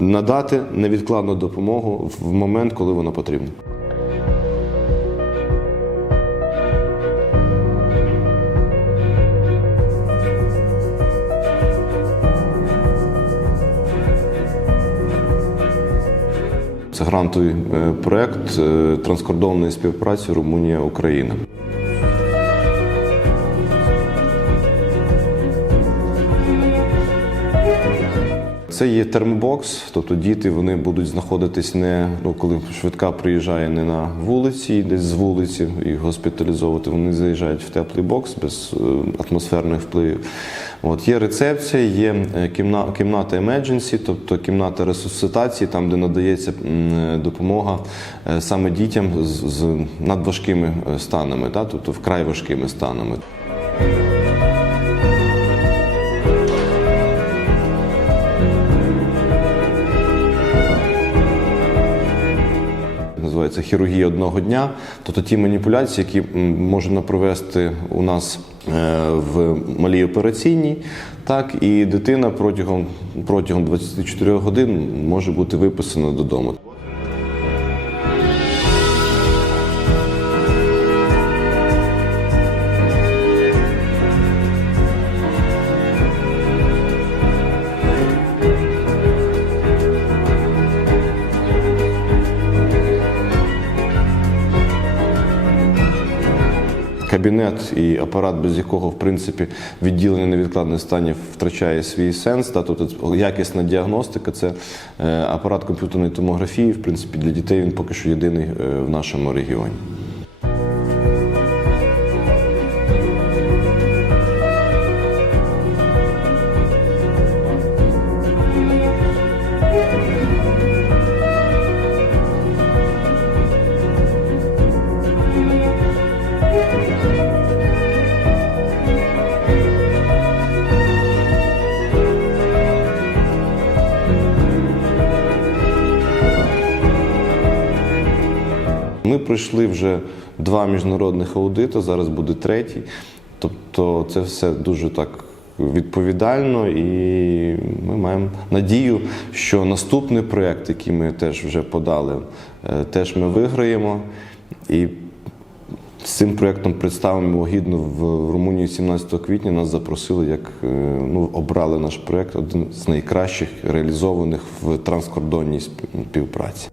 надати невідкладну допомогу в момент, коли вона потрібна. Це грантовий е, проект е, транскордонної співпраці Румунія-Україна. Це є термобокс, тобто діти вони будуть знаходитись не ну, коли швидка приїжджає не на вулиці, десь з вулиці їх госпіталізовувати. Вони заїжджають в теплий бокс без е, атмосферних впливів. От є рецепція, є е, кімна, кімната emergency, тобто кімната ресусцитації, там де надається е, допомога саме дітям з, з надважкими станами, та, тобто вкрай важкими станами. Називається хірургія одного дня. Тобто ті маніпуляції, які можна провести у нас е, в малій операційній, так і дитина протягом, протягом 24 годин може бути виписана додому. Кабінет і апарат, без якого в принципі відділення невідкладних станів втрачає свій сенс. Та тобто якісна діагностика це е, апарат комп'ютерної томографії. В принципі, для дітей він поки що єдиний е, в нашому регіоні. Пройшли вже два міжнародних аудити, зараз буде третій. Тобто це все дуже так відповідально, і ми маємо надію, що наступний проєкт, який ми теж вже подали, е, теж ми виграємо. І з цим проєктом представимо гідно в Румунії 17 квітня. Нас запросили, як е, ну, обрали наш проєкт, один з найкращих реалізованих в транскордонній співпраці.